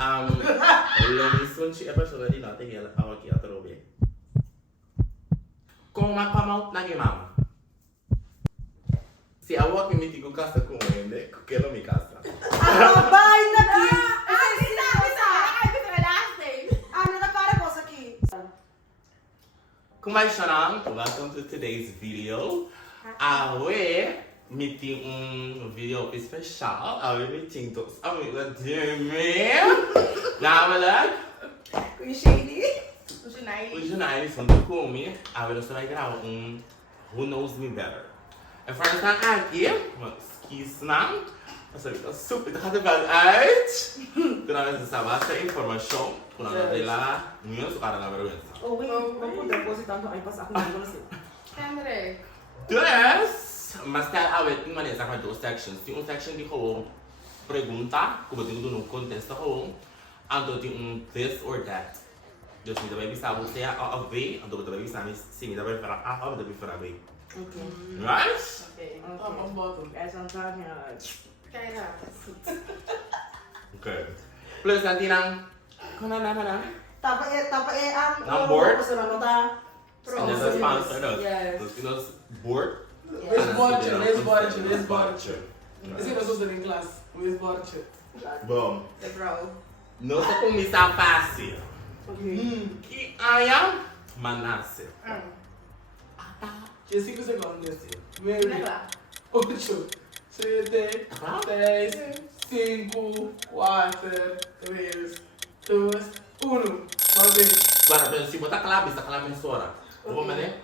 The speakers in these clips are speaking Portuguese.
Long sunchi é pessoa de nota que ela aqui a trobe. Com uma cama na minha mão. Se a walk me digo casa com ele, que ela me casa. Vai daqui! Como é que welcome to today's video. Hoje me tem vídeo especial. Hoje me tem todos amigos de mim. Namelijk. O Shady. O Junai van de Komi. Hoje você vai gravar Who Knows Me Better. En voor ons aqui, kies naam. Sorry, dat is super, dat gaat er wel uit. Toen hebben we essa informação. Quando ela vai lá, news para na vergonha. Oh, vamos poder depositar aí passar com você. Kendrick. Dus, mas stel uit in maneira zeg maar sections. Die section die gewoon pergunta, como digo no contexto gewoon, antwoord die this or that. Dus niet daarbij bisa você A of B, en dan daarbij bisa se niet daarbij para A of daarbij para B. Okay. Right? Okay. Top of bottom. Guys, I'm talking Kaya. Okay. Plus nanti nang Tapa Nang board? Kasi lang nota. and then the sponsor does. Yes. Dus you know board. Where's Borcher? Where's Borcher? Where's Borcher? Borcher? Is he also in class? Where's Borcher? Bom. The bro. Não se começar fácil. Okay. Que aia manase. Que 5 segundos. Very. Leva. 8, 7, 6, 5, 4, 3, 2, 1. Vale. Agora, bem, se botar clave, está clave em sora. Vamos ver?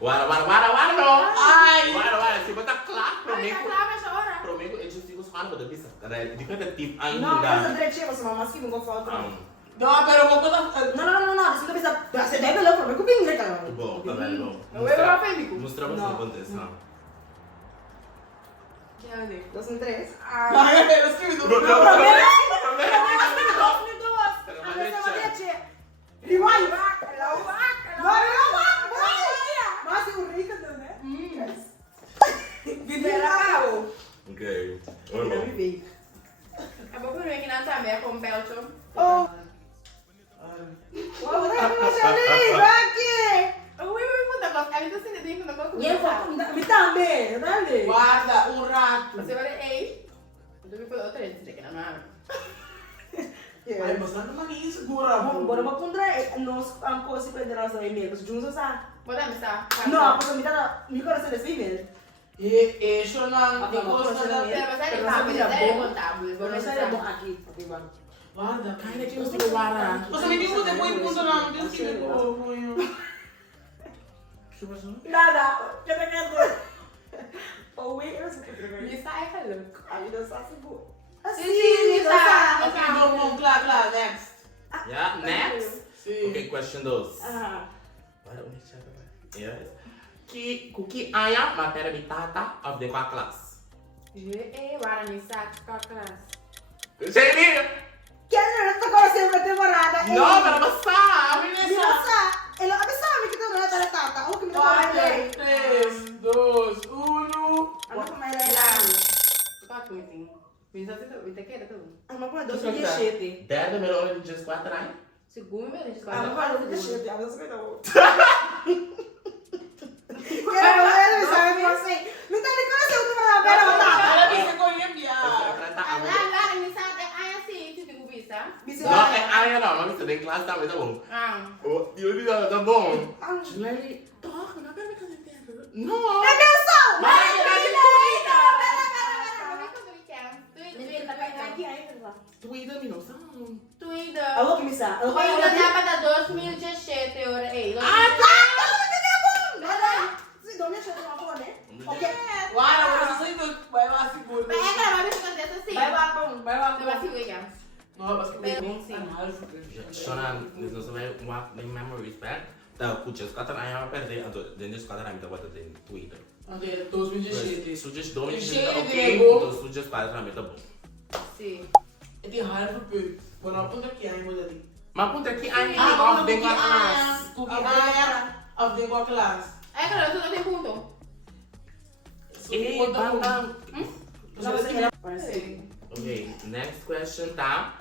Wara, não! Ai! Wara, se botar clave, Ay, clave esa hora. prometo, eu digo os caras da pista. De cada tipo Não, mas ainda. André tinha você mamãe que não falta. No, pero vou botar. Não, você não precisa. Você deve ler para mim com pingue, cara. Bom, tá bem, bom. Não é pra fêmico. Mostrar você Não. no contexto. Kendrick. 2 em 3. Ai, eu escrevi do. Rewind! Mas o rico também. Liberal. Ok. Acabou por mim que na Tambe com Belgium. Oh. Wow, aqui! Ui, puta, gosto. Ele tá sendo dentro do coco. E eu vou me também, dale. Guarda, rato. Você vai ei. Eu tô por outra gente que não é. Ai, mas não é nem segura. Bora mapuntra nós ang coisa para dar nossa e-mail, juntos sa. Bota me está. Não, porque me dá me coração desse e-mail. Isso não, de coisa da. Pero vas a ir a ver contable. Vou deixar bom aqui, aqui vai. Guarda, Cara, que você guarda. Você me diz depois em ponto não, Deus que depois. Nada, que tá querendo. Oh, wait, eu sei que Me sai, hello. a vida só se boa. Sim, me sai. Ok, vamos, claro, next. Yeah, next. Sim. Okay, question 2. Ah, Wala ulit siya. Yes. Kuki aya matera bitata of the class. Je waren me sai com a classe. Shady! quero essa coisa sempre temporada. No, pero basta! Nossa, ela sabe que tu não é tata. O que me dá 4, 3, 2, 1. Ano pa may lain. Qual que me tem? Me dá tudo, me tem que ir tudo. Ano pa 2007. Dad, meron ulit just 4 ay? Segundo, me deixa Ano pa 2007. Ano sa kaya ko? Pero Pero ano sabi mo kasi, me tali ko na sa uto para pero wala. Ela disse que eu ia enviar. Lá, me sai, ai assim, tu tem que vista. No, aya na, mami, sa class namin ito bong. Ah. Oh, yun din na bong. Ang Shulali, talk, napera ka sa tempo. No! Atenção! Twitter, minosa. Twitter. Ako kimisa. Ako Twitter dapat na 2017 ora eh. Ah, tá! Nada. Si dona siya ako ne. Okay. Guarda, você sempre vai lá seguro. Mas é que ela vai me esconder assim. Vai lá, pão. Vai lá, Você vai se ligar. Não, mas que Pero bom. sim. Shona, nito sa may memories back. Tá, kuchas katan ayaw perder, anto dentro katan namin tawag din Twitter. Ok, 2017. Suggest doon Shady, okay, bom. to suggest para namin ito bong. Sim. É de raiva, pô. Quando eu aponto aqui, aí muda ali. Mapunta ki ay Ah, of the class. Of the class. É que eu não tenho ponto. Bang. Sabi sa ila. Sim. Okay, next question ta.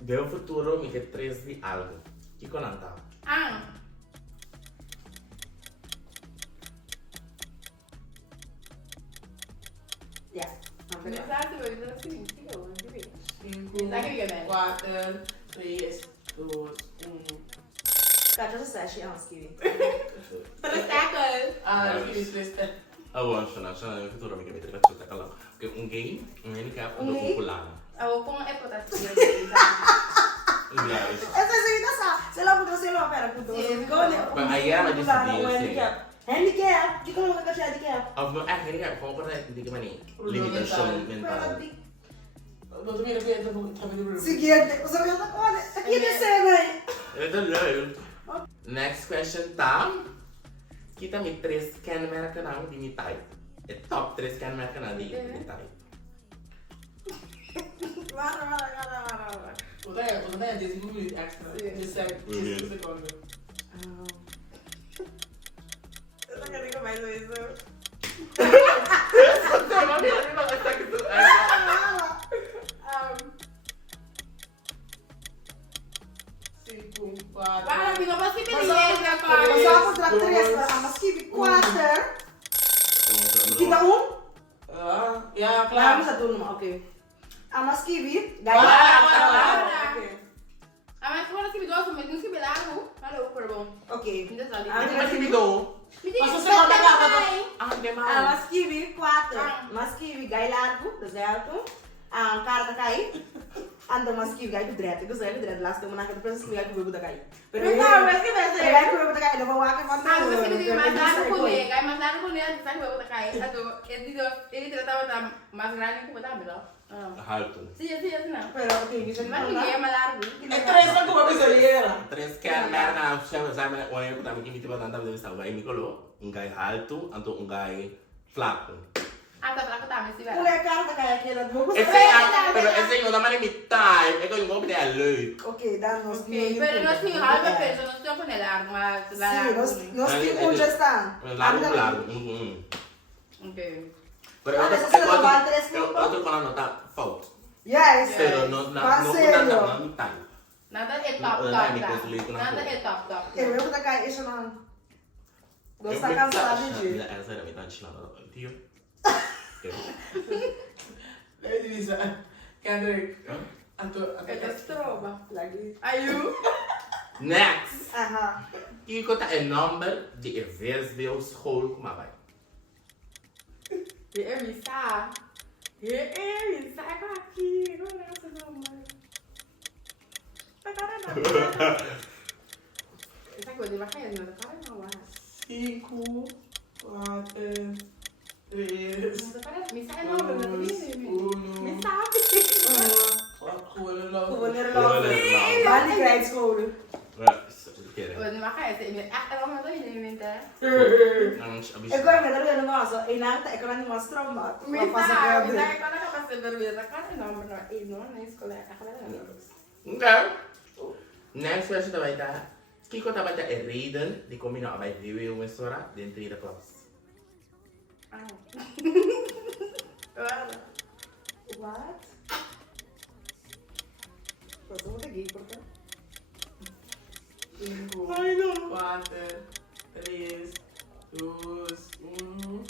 Deu futuro, me que 3 de algo. Que conanta? Ah. Ya. Mensaje, voy a decir así, tío, ¿qué 5, Mensaje que me 4, 3, 2, 1. Cara, já sei, achei uns que. Prosecco. Ah, fiz lista. Agora, no futuro, me que me 3 de algo. Porque game, handicap, Um game? popular. Eu vou é para ti. Essa aí tá só. Sei lá, porque sei lá, pera, puto. Mas aí ela disse handicap. Handicap? De como que eu handicap? Handicap, como que é de maneira? Limitação mental. Vou ver aqui, eu vou trabalhar. Seguinte, você vai dar olha, aqui descendo aí. Eu tô louco. Next question, tá? Kita mi 3 can American di mi type. É top 3 can American di mi type. Para. Vou dar 10 minutos extra. 10 segundos. Eu não quero nem mais isso. Para, amigo, mas que beleza, Mas só vou dar 3 para mas que 4. Kita Ja, Vamos klaar. a turno, ok. A mas kiwi, Para. Ok. Ah, mas como que me gosta, mas não se me dá, não? Alô, por bom. Ok. Ainda está ali. Mas que me dou? Me diz, Mas você vai manda ter cá, mais. Ah, A demais. mas kiwi 4. Ah. Mas kiwi gai largo, deserto. A cara da cai. Anda mas kiwi gai do direto. Eu sei, direto lá, se tem uma naquela pessoa que gai com o bebo da cai. Mas não, mas que vai Gai ser? com o bebo da cai, não vou aqui mandar. Ah, você me diz, mas nada com ele, aí mas nada com ele, sabe o que tá caindo? Ele tratava mais grande que o da melhor. Alto. Sim, não. Pero ok, deixa eu Mas mandar. ninguém é mais largo. É 3 segundos pra pessoa. 3 can American, chama, sabe, olha, eu também que me tipo tanta vez estava aí, me colou. Guy alto, então guy flaco. Ah, tá fraco também, se Pula vai. a cara da cai aqui, ela vou Esse gostar. pero esse não dá mais me type, é que eu vou pedir a lei. Ok, dá nos Ok, pero não se raiva, peso, não estou com ele largo, mas Sim, nós temos já está. Largo. Ok. Pero Ah, outro, mas você não vai 3 outro minutos? quando anotar falta. Yes. Pero no Faz sério. não me type. Nada é top, Nada é top. Eu vou da cai, isso não. Gosta cansado de. Essa era metade chinada, tio. Lei divisa. Kendrick. É estroba. Lagi. Ayu. Next. Aha. E conta é number de vez de os school como vai. E é missa. E é missa aqui. Não é essa não, mãe. Tá cara não. Essa coisa vai cair, não tá cara não, 5, 4, 3, Mas parece, me sai nova, não tem me 1. sabe. Kuboner love. Bali grade school. Hoje não vai cair, ela mandou ele, né? Agora me dá um negócio, e não tá, agora não mostra uma. Me sabe, quando acaba sendo vermelha, cara não, não é escola, acaba não. Okay. Next question vai dar. Que conta vai dar é reden de combinar vai viver uma história dentro da classe. Ah. What? Pronto, eu vou ter que porque 5, Ai não. 4, 3, 2, 1.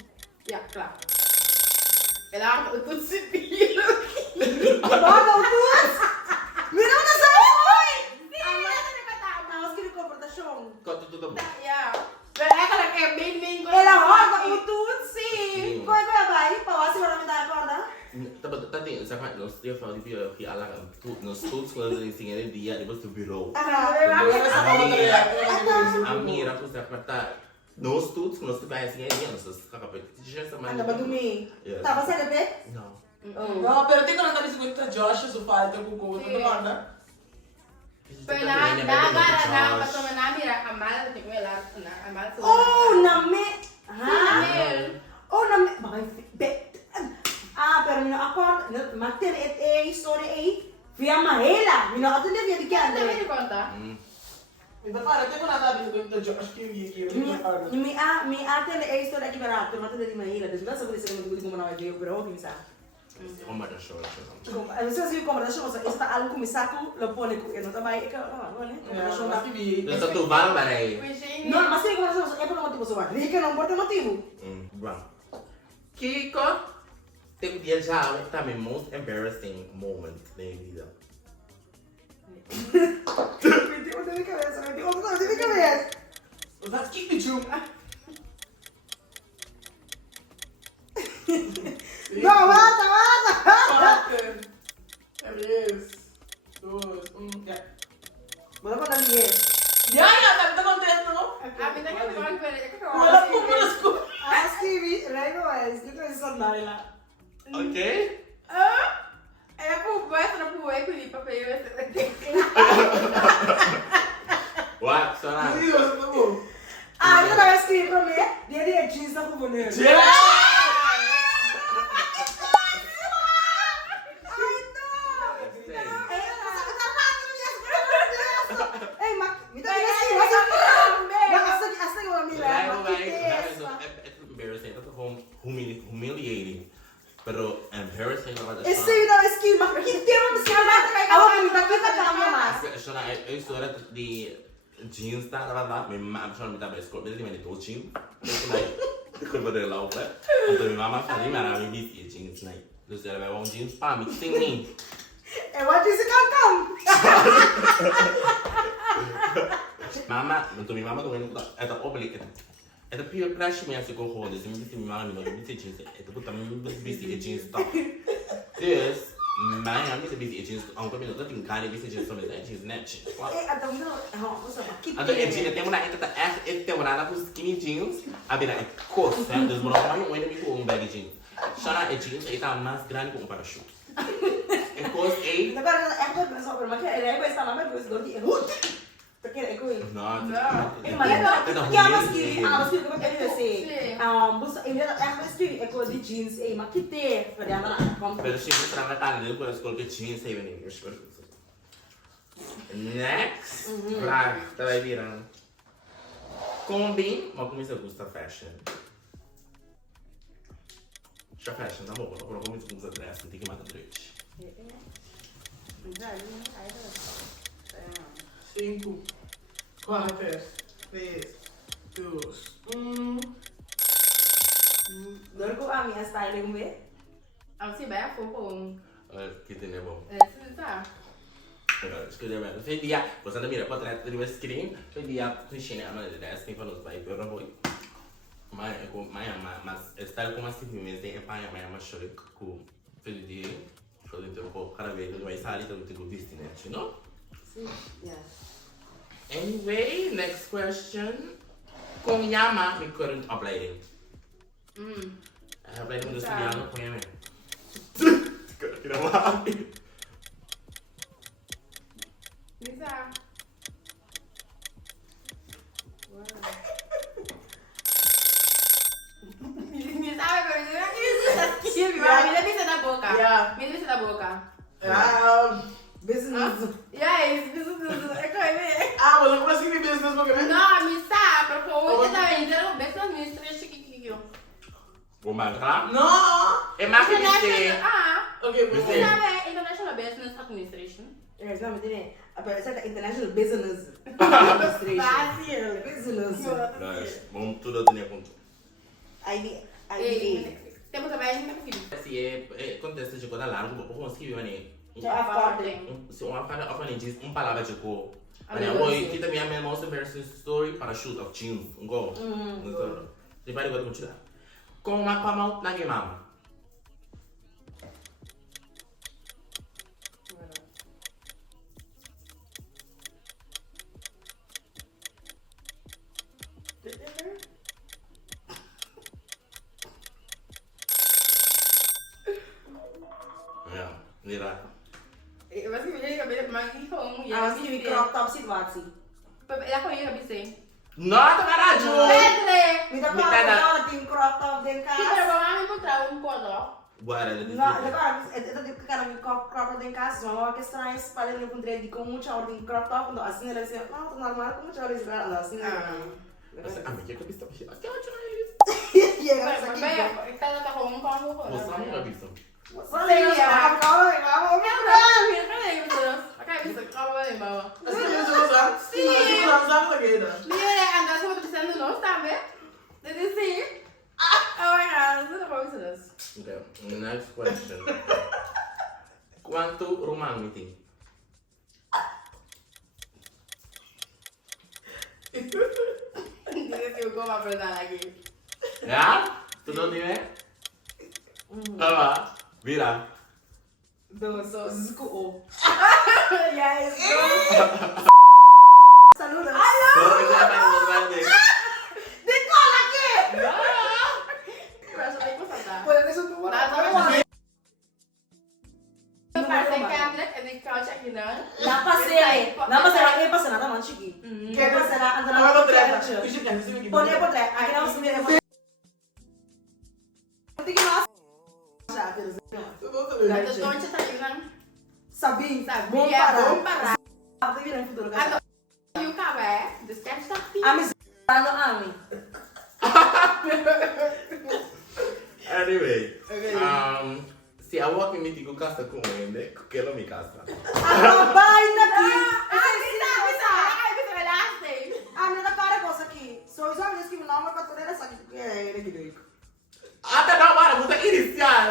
Ja, klaar. En dan het moet ze bier. Bora, duas! Mira una saúde! Mas que ele compra da show. Conta tudo bom. Ja. Maar eigenlijk é bem Ela roda o tudo, sim. Como é que vai? Para você vai me dar agora? Tá tem, sabe, nós temos falado de que ela nos todos quando eles têm ele dia depois do bureau. A mira por ser para nós todos nós temos assim aí nós capaz de já semana. Anda para dormir. Tá você bebê? Não. Não, pero tem que não tá me seguindo Josh, o falta com o coisa, não manda. Pero na pasó na mira a mala de comer a mala. Oh, na me. Ha. Oh, na me. Bakit ah, pero não acorda, mater história aí. Via mahela, não ato de via de Não kande. me conta. Então, para, tem que não tá me seguindo Josh, que eu Mi ate história aqui barato, mater de mahela. Desde lá sabe se não digo como não é eu, bro, que me sabe. Como é show? Você como da show, está algo começar lo pone que não também que não, né? Então tu vai para aí. Não, mas tem como é por motivo só. Rica não por motivo. Bom. Kiko, tem um dia já que tá meu most embarrassing moment na minha vida. Me deu de cabeça, me deu de cabeça. Was that keep the tune? Não, mata. There it is. Duas, yeah. Bora para ali. Yeah, tá contento, não? A mim daqui a pouco eu Wala po mo na school. Ah, Stevie, right guys, dito yung sandali lang. Ok? É por baixo na poeira que limpa para eu What? Sona. Hindi was ito mo. Ah, ito na Stevie pra mim. Dia jeans na kubunin. Hey, me dá Embarrassing. That's a humiliating. Pero embarrassing na esse aí não é skill, mas que tema de skill vai awak minta kita kamu mas. Sona, eu história de jeans tá lá, minha mãe só me dá para escola, ele me deu jeans. Depois vou lá o pé. Então minha mãe falou, mas me disse jeans, né? Então ela vai um jeans para me sim. Eu acho esse cantão. Mama, então minha mãe também não é da obrigação. É da pior praxe minha se correu, desse me disse minha mãe não me disse jeans, é da puta me disse jeans top. This, mãe me disse jeans, ao começo eu tinha cara de disse jeans sobre jeans net. Então não, você que Então é jeans tem uma tem uma com skinny jeans, a vida é costa, dos moros não ainda me com um baggy jeans. Chana é jeans aí tá mais grande com um parachute. É costa aí. Agora é coisa pensar por mas ele vai estar lá mas coisa do dia. Porque é coisa. Não. Que a mas que como é que você? Você ele é mais que é coisa de jeans aí, mas que tem para ela como. Pero chega pra matar ele por escola que tinha sei bem, eu espero. Next, vai, tá vai virando. Combi, mas começa a gostar fashion. Já fashion, tá bom, agora começa a gostar dress, tem que matar direito. 5, 4, 3, 2, 1. Dorgo a minha style como é? Ah, se vai a fogo. Que tem é bom. É, se tá. Escolher bem. Foi dia, você não mira para trás do screen, foi dia, tu encheu a mão de dress, tem para nos vai para o boi. Mas estar como assim, mas tem empanha, mas chore com filho de foi dentro do corpo, cada vez vai sair do teu destination, you know? Sim. Yeah. Anyway, next question. Kung yama may current opleiding. Opleiding gusto niya ano kung yama. Kinawa. Lisa. Wow. Me sabe coisa aqui. Me dá bisa na boca. Yeah. Me dá bisa na boca. Business. Yes, bisa é coisa. Wala ko na sige business mo kami. Não, me sabe, porque hoje tá vendendo besta no estrecho que Vou marcar? No! É mais que você. Okay, Business. Você sabe International Business Administration? Yes, não, mas aparece a international business. Fácil. Business. Nice. Vamos tudo ter ponto. ID. Temos também um filho. Se é contexto de coisa largo, vou conseguir ver nem. Já acordem. Se uma cara diz palavra de cor. Olha, Olha, oi, que também é a minha most embarrassing story para shoot of jeans, go. Então, você vai agora continuar. Com uma palma na minha mama. Mira. Eu acho que me cabelo mais Miho. Ah, mas que crop top situatie. Ela foi eu abisei. Nota caralho! Pedro! Me dá pra tem crop top dentro Que casa. trabalhar encontrar um cordão. Guarda, Não, agora, eu digo que cara me crop top dentro casa, uma questão é espalhar no controle de como muita hora tem crop top, então assim ele assim, não, normal, como muita hora eles não, assim. Você, ah, mas que eu aqui? Até onde não é isso? E agora isso Mas aqui. bem, está com um carro. Você não é visto. Okay, next question. Quanto rumah meeting? Ya? Tudo bem? Apa? Vira. Saludos. So, ito ang pag-ibig. Puede ser tu buena. Kendrick and then kau check you know. Não passei nada, mano, chiqui. Quer passar lá, anda Não lá. vai contra. Isso que é isso que. Pode poder. Aqui não se vê. Tem que nós. Já, quer dizer. Ada tonche tadi kan. Sabi, Bom parar. Tem que vir no futuro. Ada you kabe, descansa sakti. Ami, ami. Anyway, Okay. se a walk meeting ko kasta ko ngayon, kailan mi kasta? Abay na ki. Bisa last day. Ano na para ko sa ki. So, isa ang eskim na ako katulad sa ki. Eh, nagidoi ko. Ata na para buta inicial.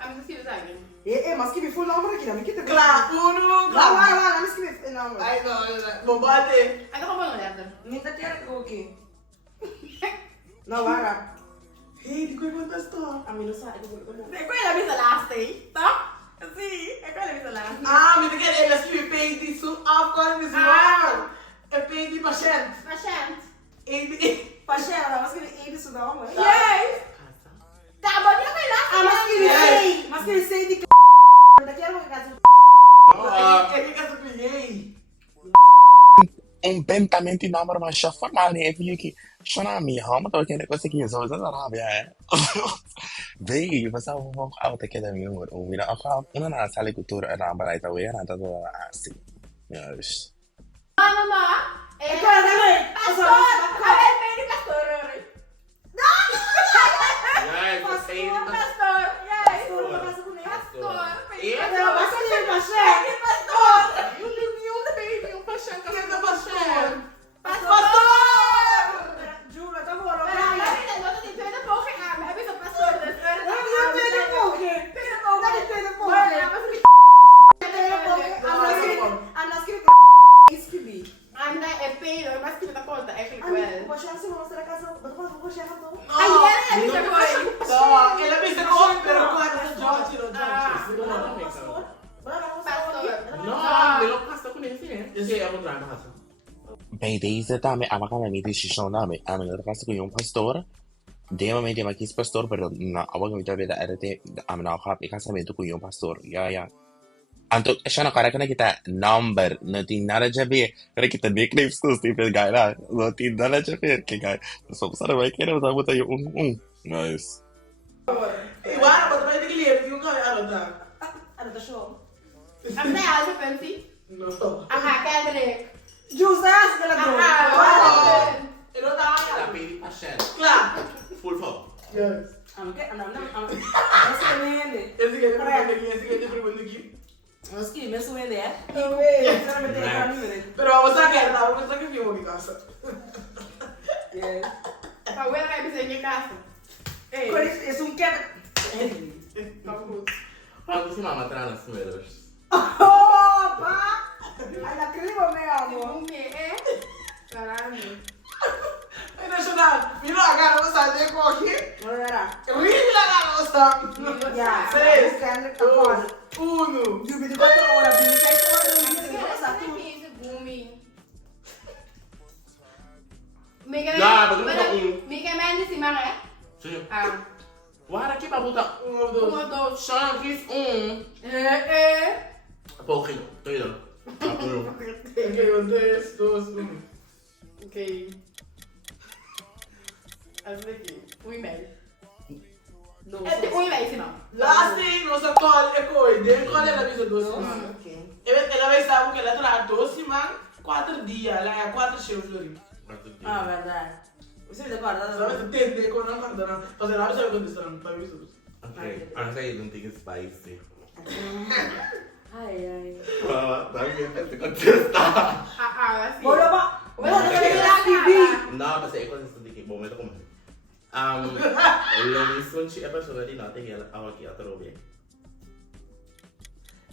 I'm just kidding again. Mas que me full number aqui, não me quita. Claro, uno. Lá, mas que me number. Ai não, bombate. Ano ka ba ngayar? Minta tira ko aqui. Não, lá. Hey, di ko ikontas to. Ami, não sai, eu vou. Eko yung bisa last day. To? Kasi, eko yung bisa last day. Ah, me quer elas que peidi su afghan is wrong. É peidi patient. Patient. Eidi. Paixão, mas que me isso não, mano. Yes! Tama niya may last day. Mas que ele sei de que. Daqui era uma casa. É que caso que yay. Inventamente number maar chauffeur maar nee even jullie shona Miho maar toch niet cosa che so so rabbia Vei was au auto che da mio o mira una na sale cultura na baraita we na tato assim yes Mama, É cara também. pastor, kaya pwede pastor. Yes, Pastor, yes. Pastor. Não, mas que ele paixão. Pastor. You baby, um paixão que Quem é pastor? Pastor. Juro, tá bom, Pero não. alam niyo, no, dito na po kay Ami. Sabi sa pastor, that's very Não, não tem de pouco. Pero po, Não tem de pouco. Wala, tapos Anas que isso que vi. anda e pero, mas kita conta, é que Ami, well. paixão se mostra a casa. Vou fazer um paixão então. Ay, yan na, bisa ko eh. No, ela me sacou, pero com a George, não Pastor. No, me lo kasta ko nesi eh. Kasi ako drama kasta. bem desde também a vaca me disse shona me a melhor casa com um pastor dema me dema quis pastor pero na a vaca me tava da era te a na hap e casamento com um pastor ya anto shona cara que kita number não tem nada a ver cara kita nicknames tudo tipo guy lá não tem nada a ver que guy só para vai querer usar botar nice Igual, mas também tem que ler, viu que ela tá. Ano to show? Ang na, also fancy. No. Aha, Kendrick. Jusas, que ela deu. Eu não tava. Ela pedi paixão. Claro. Full full. Yes. Ano que? Ano. Mas que me ende. Esse que é de pergunta aqui. Mas que me sube de. Sinceramente, para mí. pero vamos a quedar, vamos a que vivo en mi casa. Pag-wala kayo sa inyo kaso. Es un que. Quando si mama tra nas primeiras. Opa! Ai, la crema, meu amor. Bumi Caramba. Ay, nacional, mira la cara, vamos a ver cómo aquí. Olha Ríe la cara, vamos a Já, Três, Kendrick dois, agora. uno. E o 24 horas, 26 horas, 26 horas, Ano tudo. yung Bumi? May Ya, betul tak? May kamayan si Mare? Sim. Ah. Wara aqui pra botar. Uno, dos. Tumoto. Só quis pouquinho. Tô indo. Ok, un, tres, dos, uno. Okay. Ano ba yun? Women. Ito women si Ma'am. Last thing, no sa call, echo, then call ela bisa dos. Ok. Ela vai estar porque ela trabalha 12 man, 4 dias, ela é 4 chefes floridos. Ah, verdade. Você me decorda? Sabe, entender quando não tá dando, fazer nada, sabe quando estão, para isso. Okay, honestly, I don't think it's spicy. Ai. Tá me contestar. Assim. Bora ba? Wala na kaya TV. Não, mas é quando você tem momento como Long é pessoa de nota que ela aqui atrás.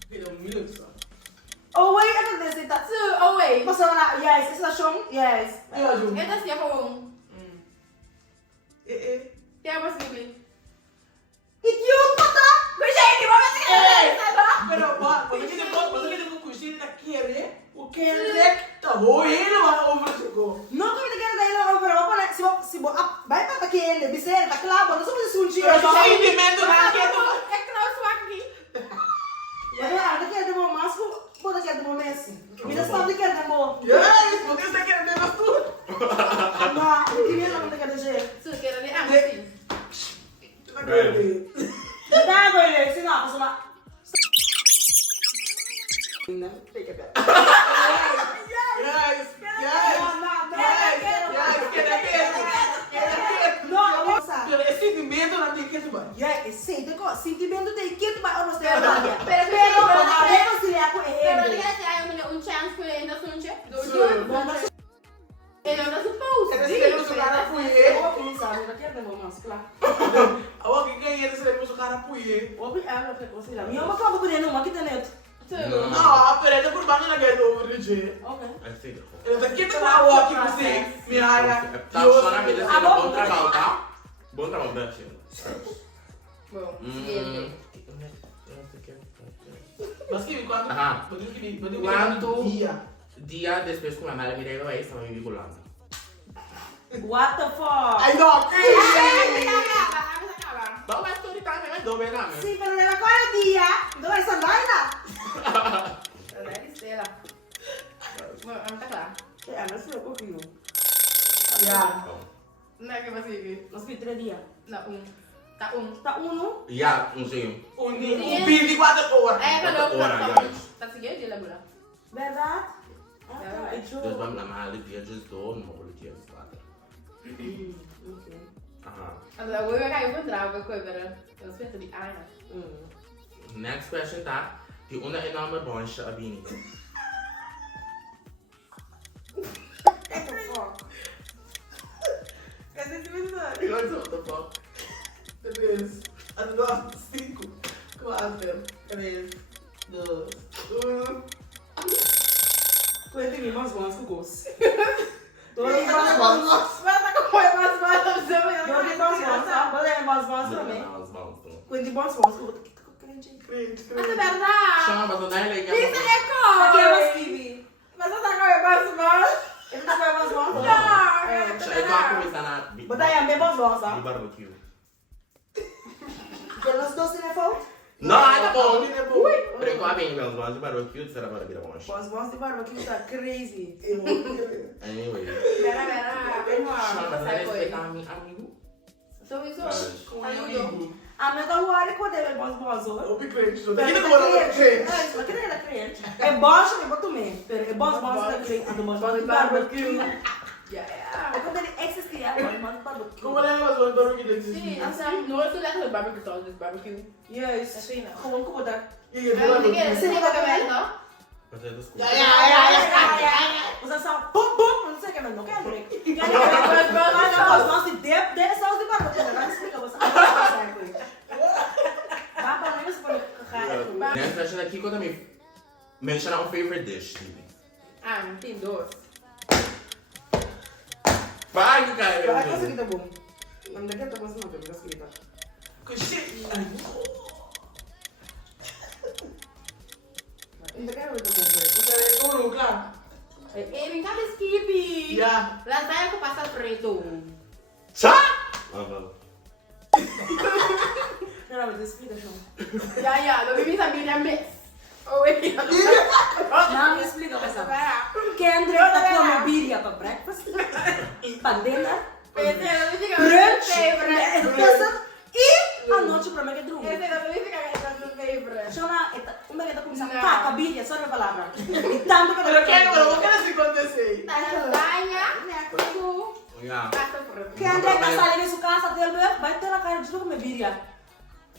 Pila um minuto só. Oh wait, ano desse tá? Oh wait. Passou na, yes, essa chão, yes. Eu ajudo. Ito siya kung kaya mas bibili. Idiot pa ta? Kushayni, ba mas Pero você quer um coxinha daquele? O Kendrick tá ruim, ele vai over Não kami nagkano tayo ng over ako na si bo vai pa takin, bisel, taklabo, não somos sunchi. Pero sa sentimento na Ito, é que não suak aqui. Wala, nakiya mo mas ko nakiya mo Messi. Mina stop nakiya mo. Yes, porque você quer ter mais tudo. Ma, hindi lang nakiya na siya. So, kaya ni ang assim. Dá ele, sino ako sama. Take it back. Yes. No, moça. Pero esse sentimento não tem que tomar. Yeah, sei, ko sentimento de kit ba ono sa banda. Pero Pero sila ako Pero eh. di ka siya ayaw mo na chance ko na sunche. Banda Ele não é supposed. Esse queremos o cara puie. ko pinsan, nakiya mo mas kla. Awag ganyan esse queremos o cara puie. Obi ano ko sila. Yo makabo ko neno makita net. Não, pero é por banda na ganha over de. Okay. I think. Eu daqui tá lá o aqui você, minha área. Tá só na vida assim, bom trabalho, tá? Bom trabalho, Betinho. Bom, sige. Mas que quando Ajá. quando Dia depois com a mala me leva aí, só me vinculando. What the fuck? I know. Vamos a story time, mas do bem namin. Sim, pero leva qual dia? Não vai sa baila. Dali Stella. Mo, ang takla. Eh, ano sila ko kiyo. Yeah. Na que mas sige. Mas 3 dia. Na taong. Ta uno? Yeah, sim. Um 24 horas. Eh, Ora, kalau guys. tak sige dia lah mula. Verdade? Ah, Yeah. é Deus true. vamos na mala dia just do, não vou dia de quatro. Okay. Aha. Also, wo wir kein Wund drauf bekommen, das wird die eine. Next question tá? Die una enorme boncha abini. What the fuck? Kasi siya. What the fuck? 3, 5, 4, 3, 2, 1. Cuenta que mais bons que gosto. Todo Mas mais bons. Mas tá com foi mais bons, eu Todo mais bons, tá? Todo mais bons também. Não, os bons não. Cuenta bons bons. O que que crente? Crente, Mas é crente. verdade. Chama, mas não dá legal. Isso é Aqui é mais coisa. kiwi. Mas tá com mais bons. Ele não foi mais bons. Não, Eu tô começando a... Botar aí bem bons bons, tá? De barbecue. Que nós dois nem falta. Não, ainda bom. Ele é bom. Pero com a bem, meus bons de barbecue, será para virar boncha. Bons bons de barbecue tá crazy. Anyway. Pera, Chama, mas não sai respeitar coisa. amigo. So isso. Com amigo. A minha da Wari quando é bons bons. O crente. Pero Daqui é não mora crente. crente. É, mas que é crente. É bom, eu boto mesmo. Pero é bons bons da crente. Ando bons bons de barbecue. Yeah. É quando ele existia, bons bons de barbecue. Como ele é mais bom para o que Sim, existe? assim, não é tudo aquele barbecue sauce, barbecue. Yes. Assim, não. Gewoon ko botar. E ele É, ninguém, é você fica cabelo, Mas é dos Usa só bum bum, não sei o que, mas não quer ver. Bons bons de dep, de só de barbecue. Não explica você. Vai para mim, você pode. Next question aqui, conta me. Menciona um favorite dish, Stevie. Ah, tem dois. Vai, cara. Vai conseguir tá bom. Não daqui tá bom, não tem conseguir tá. Coxinha. Não daqui tá bom. Você é ouro, claro. Ele cada skip. Yeah. Lasanha com pasta preto. Tchá! Ah, vamos. Não, mas explica, João. Ya, lo viví también en mes. Oh, wait. Não, me explica, pessoal. Kendrick tá comendo birria para breakfast, para dinner, Ese no significa brunch, favorite. e à noite para mim que dormir. Ese no significa que es tu favorite. Chama, um bebê tá começando Não. a birria, só a palavra. E tanto que Pero quero, pero vou querer se acontecer. Lasanha com Yeah. pasta preto. Kendrick tá saindo em sua casa, vai ter a cara de comer birria.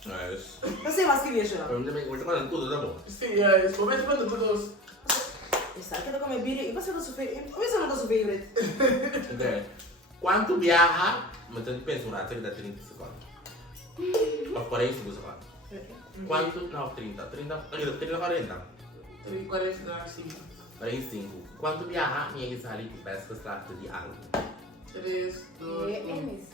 Mas... Não sei mais que vejo, não. Eu também vou fazendo tudo, tá bom? Sim, começa quando todos. Isso aqui é comer birra. E você não sofre? Você não sofre, favorite? Então, quanto viaja, mas eu penso um rato, ele dá 30 segundos. Ou 45 segundos. Quanto? Não, 30. 30, 40. 40, sim. 45. Quanto viaja, minha guisari, que parece que se trata de algo. 3, 2, 1.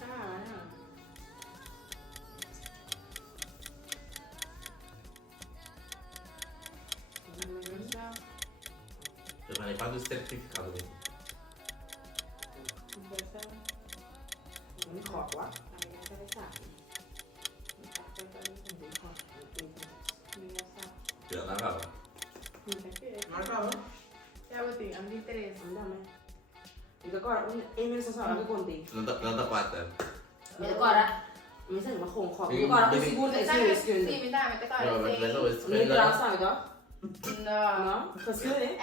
Eu falei, quase o certificado mesmo. Não copo, ó. Eu não acaba. Marcava. Já botei, a minha interesse. Não dá, né? E agora, é mesmo só que eu contei. Não dá 4. E agora, mas é uma ronca. E agora, o segundo é esse que eu Sim, me dá, me dá, Não, mas não, eu isso sei. foi Não entra, sabe, ó? Não. Não? Facile, né?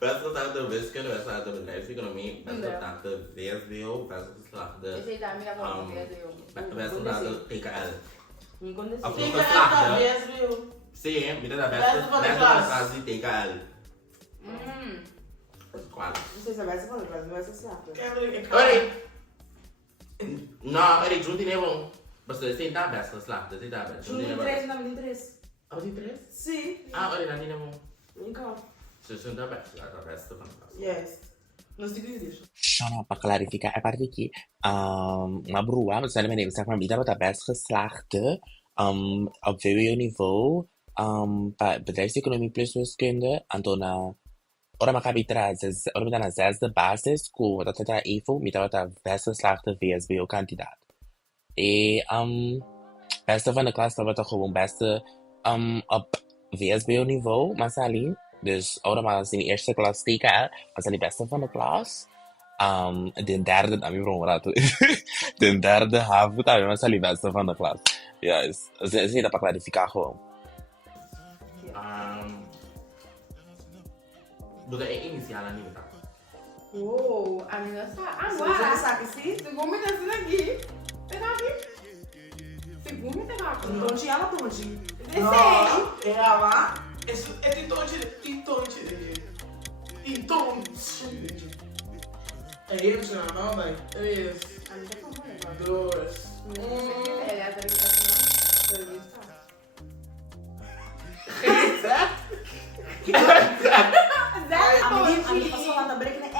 Best resultaten wiskunde, best resultaten bedrijfseconomie, best resultaten VSBO, best resultaten Esse aí dá, me dá bom, best resultaten TKL. Me conta Of assim. course, Quem slagen. tá viu? Sim, mida da Best best van de klas. resultaten TKL. Quatro. Não sei se é besta falando, mas não vai ser certo. Olha! Não, ele junto nem bom. Mas você tá best resultaten, você tá best. Junto de 3, não me de 3. Ah, tem 3? Sim. Ah, olha, não é bom. Então. Você junta best, a best tá fantástico. Yes. Nos degrees. Só para clarificar a parte aqui, uma broa, mas também deve ser uma vida para best geslaagde, op VWO-niveau, bedrijfseconomie plus wiskunde, Antona, ora maar heb ora met een zesde basis, dat het daar even, met dat best geslaagde VSBO-kandidaat. Beste van de klas, dat we toch gewoon beste op VSBO-niveau, maar alleen. Dus ouder maar als in de eerste klas TKL, was hij de beste van de klas. De derde, dan weer omraad. De derde haven, dan was hij de beste van de klas. Ja, zie dat para clarificar gewoon. Bukan inisial ani tá. Oh, a minha Agora. agora. Sabe sim? Segundo me tá aqui. Tá aqui. Segundo me tá aqui. Não te ama, não te. Descei. Era lá. É tintonte. É isso, não, vai. 3, A minha tá com agora. 2, Ele é a entrevista. A menina passou lá na break, né?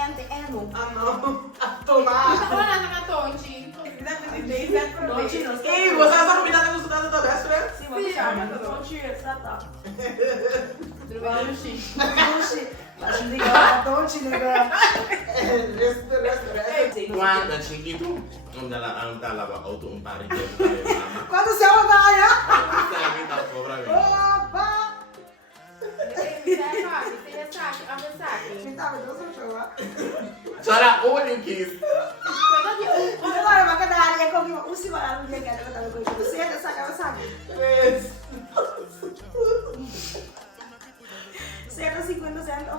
Eno. Ah, não. A Tá tomada. falando na tonte. Não te, não sei. Ei, você essa comida tá gostando da best, né? Sim, mas não te, tá. Tudo bem, Não te. Acho legal, não te, legal. Quando chiquito, anda lá para auto par de Quando você vai, Sabe tá cobra bem. opa! Você Me dá, me dá seu show, Chora olho que Agora, uma cadeira, é como um semana, não tem que eu tava com você, sabe? 3, Certo, 50 cent, eu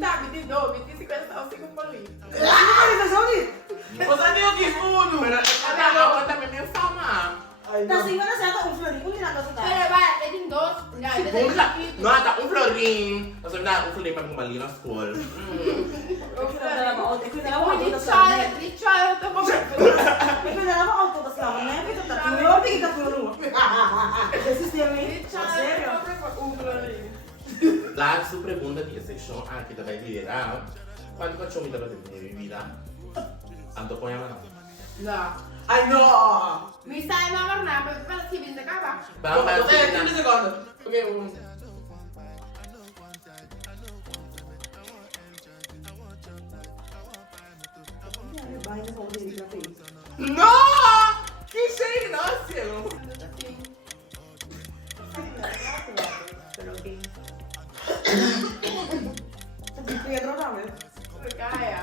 Tá, me tem 50 ou 5 por ali. você viu que fundo? Agora também me fama. Tá 50 cent, um florinho, um tirado da Pera, vai, tem 2. Não, tá florim. Nós vamos dar florim para combalir na escola. Eu cuidava da auto da sua Ricciole, ricciole, eu tô bom. Eu cuidava da auto da sua né? Porque tá tudo eu tenho que tá tudo. Esse sistema aí, sério? Lá su pergunta di section anche da liderar. Quando faccio mi da vida. Anto põe a mano. Não. Ai, não. Me sai na marna, para que vir da capa. Vamos para Você é 30 segundos. Ok, vamos. No! Que cheio, nossa! Pedro não, né? Caia.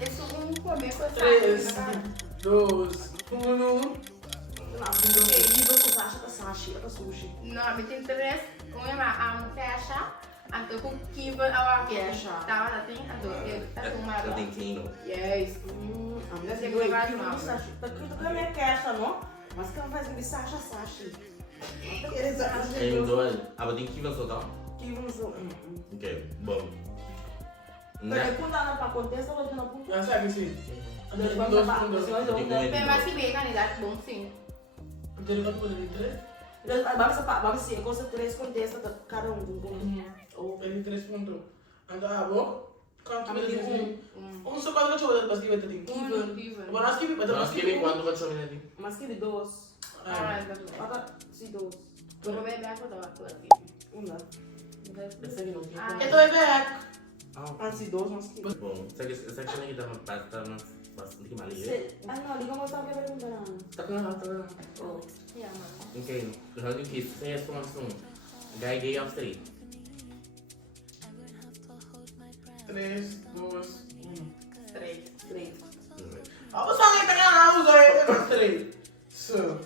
É só um comer com 3, 2, 1. Não, eu vou com Sasha, com Sashi, com Sushi. Não, me tem 3. Um é uma fecha. Anto kung kivan awak ya. Tama natin anto Eu tenho quino. Yes. Amiga, Você você vai vai mais mal. Tá tudo com a minha caixa, não? Mas que ela faz um sacha, sacha. Tem dois. Ah, eu tenho quino só, tá? Que vamos jogar. Ok, bom. Pero quando ela para contestar, ela não aponta. Já sabe, sim. Dois Dois vamos para pontos. Pero mas que bem candidato bom sim. Então, quanto pode de 3? Vamos sim, coisa três contesta cada um com Ou ele 3 pontos. Então, ah, bom. Quanto Kami pode din dizer? Só quando eu te vou escrever, tem. Kivan. Mas nós que Nós queremos quanto vai chamar ali? Mas que de dois. Alright, that's right. Para se dois. Vou beber água da água aqui. Não. Esse aqui não tem. Então, é back. Ah, Se dois, mas que. bom. Essa aqui aqui dá uma pasta, mas bastante mal ali. Ah, não, liga mais tarde para perguntar. Tá com ela, tá com ela. Oh. Yeah, man. Ok, eu já disse que você é só um guy gay off street. 3, 2, 1. 3. Vamos só que tá usando aí, 3. So.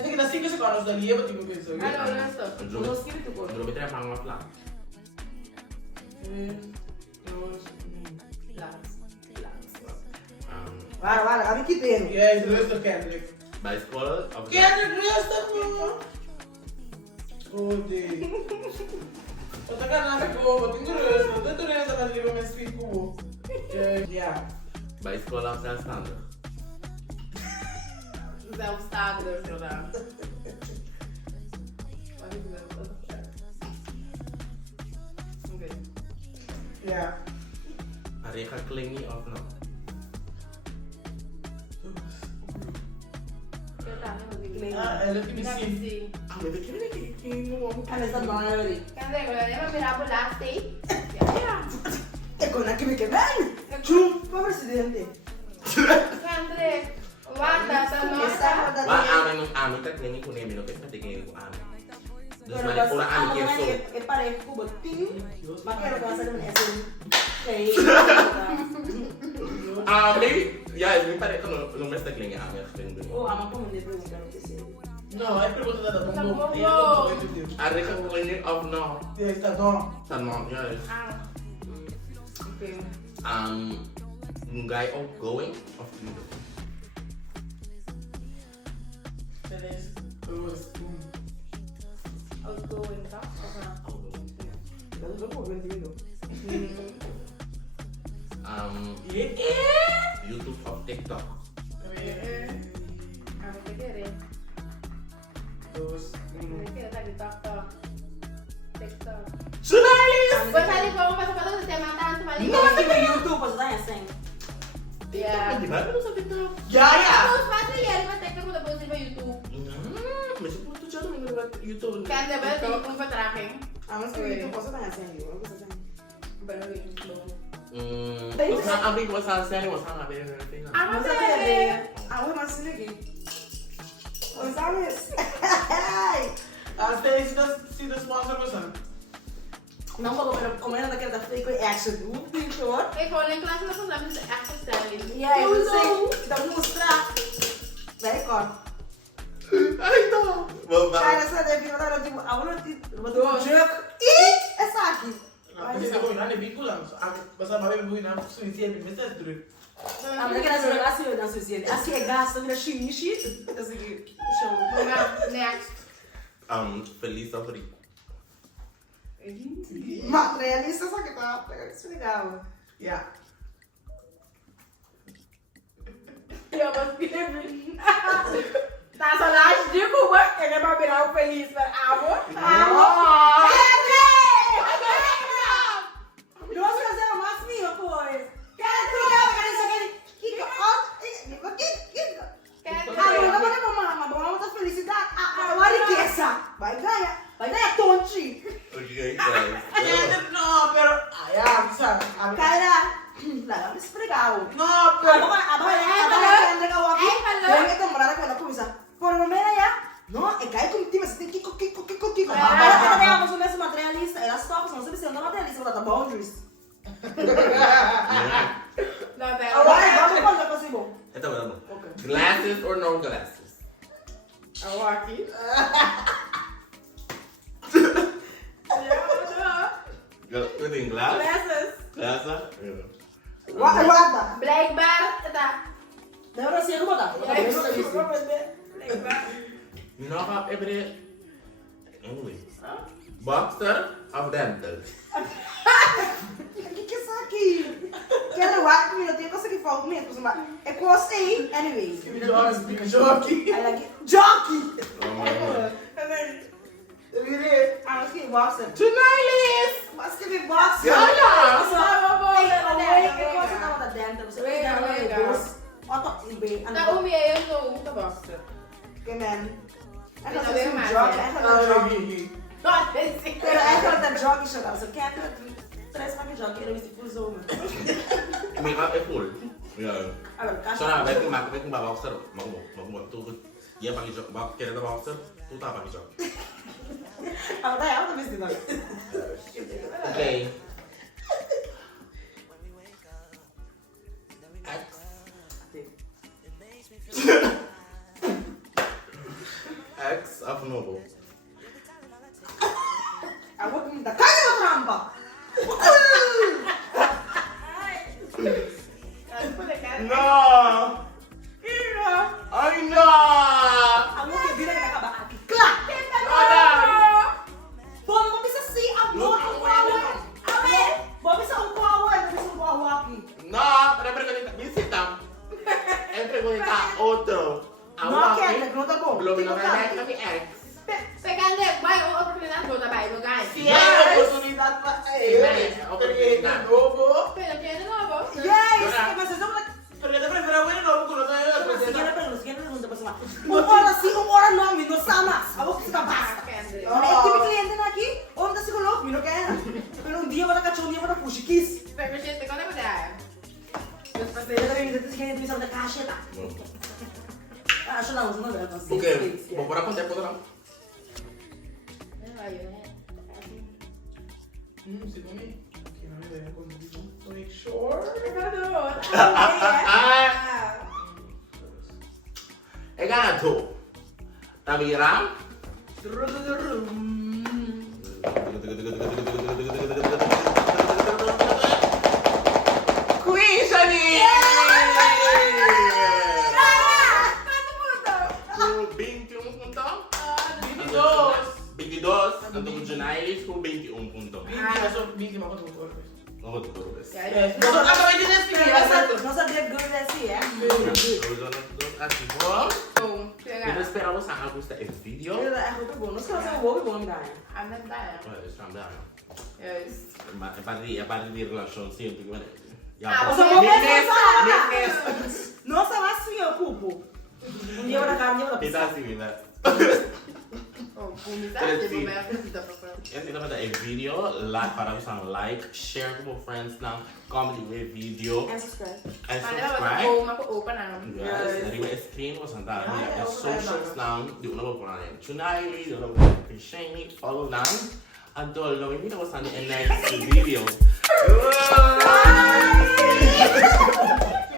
Ini kita sih sekarang sudah lihat betul betul. Ano, resto. Não escreve tu cor. Eu vou meter a mão lá. 3, 2, 1. Lance. Para, kami kitin. Yes, the rest of Kendrick. Da escola, Kendrick, rest of me. Oh, day. Kata kan anak ko, tinggal rest akan lima mes speed ko. Yeah. da escola até a standard. Zé Gustavo, seu nome. Ok. Yeah. A reka klingi of no. Let me see. Ah, mas aqui não é que não vamos. Kami sa Mari. Kendrick, wala naman mirabo last day. Eko na kimi kemen. Chu, pa presidente. Kendrick, wata sa nota. Wah, amin tak klingi ko nemi no kaya tingin ko amin. Pero Mas bas, pura amin ang kaya so. mga pareho ko ba? Ting. Makero ka sa naman SM. Okay. Ah, maybe. Yeah, me parece que no me está klingi amin klingi. Oh, ama ko hindi pergunta ko kasi. No, I pergunto nada, Tá bom. bom. A reka klingi of no. Yes, tá bom. Tá não, yeah. Okay. Um guy outgoing of you. 3, 2, 1. Outgoing ka? Dalo ba ko ganito? YouTube of TikTok. Ano ka kere? 2, 1. Kaya tayo TikTok. TikTok. Tsunalis! Basta di ko masuk pa sa tema tanto mali. Mas que YouTube, pas tanya assim. Yeah. Di ba? Ano sa TikTok? Jaya! Terus pasti ya, lima TikTok udah posting sa YouTube. Mas eu puto dyan naman nag YouTube. Kan dia berarti kung pa tracking. Ah, mas que YouTube, pas tanya assim. Ano ko sa Baru itu. What's not abig what's not saying what's not abig everything. Apa Mas sih? Ako mas lagi. Gonzales. Se the sponsor ko sa. Não vou comer comendo daquela da fake action. Picture. Ik gewoon in klas nog een beetje access styling. E aí, eu sei, dá pra mostrar. Vai, corta. Ai, não. Cara, essa deve vir tipo, a outra tipo, botou um jogo. E essa aqui. Kasi sa ko ina ni ko lang. Basta mabe mo ina so ni siya ni message dire. A mulher que nasceu assim, eu nasci assim. Assim é gasta, vira xixi. Assim que show. Next. Feliz sofri. Materialista, só que tá legal. Yeah. Eu vou escrever. Tá só lá de Cuba, ele vai virar o feliz para amor. Nós fazemos mais minha, pois. Quer isso aqui? Kika, ó. Vamos dar felicidade. A riqueza. Vai ganhar tonte. Okay, guys. No, pero ayan, sa. Cara, lá, vamos esfregar. No, pero Kendrick ako aqui. Yung ito, marara ko na kumisa. Por lo menos ya, no, é cai com time, você tem kiko. Ela pegamos o mesmo materialista, ela stop, não sabe se anda materialista, ela tá boundaries. Não, pera. Agora, vamos quando é possível. Então, vamos. Okay. Glasses or no glasses? Aku aqui. Ito yung glass? Glasses. Glass ah? Wala ta. Black bar. Ito. Dahil na siya mo ta. Black bar. You know how every... Anyway. Boxer of dentals. Kikisaki. Kaya na wak mo yung kasi kifault mo. É quase anyway. Jockey. I like it. Jockey! Oh my God. Really? I'm asking boxer. Tunalis! Mas que me boxer. Yaya! Tá umi aí eu sou muita bosta. Não, esse. May ka full. Yeah. So na, may kung boxer, magmutugod. Iya pagi jok, kaya na boxer, tuta pagi jok. Okay. X of noble. No! Ay no! No, pero pregunta, visita. Pregunta otro. Belum nagkakain kami X. Pegando, vai, uma oportunidade boa, vai, no ganho. Si hay oportunidad para oportunidad nuevo. Pero tiene novo. Pero yo te prefiero bueno nuevo con otra de Pero gente, quando é que dá? Okay, beberapa konten foto lang. Si come? Que no me dejen con to make sure. Ganado. Tabira. Quizani! 21 puntos. 22. Ang tungkol dyan ay 21 puntos. Víctima con tu cuerpo. Ako ito ko rin. Pero esperamos a gusta el video. É para de relação sempre. Nossa, mas sim, eu culpo. Um dia eu vou na casa, um dia eu vou na Está pizza. assim, né? Esse é o vídeo. Like para usar like, share com os friends now, comment the video And subscribe. and Manila, subscribe. open na. Yes, dari may screen ko sa dami. Ang socials now, di ko na po na rin. Tonight, di ko na po appreciate me, follow now. Until, no, maybe na ko sa next video.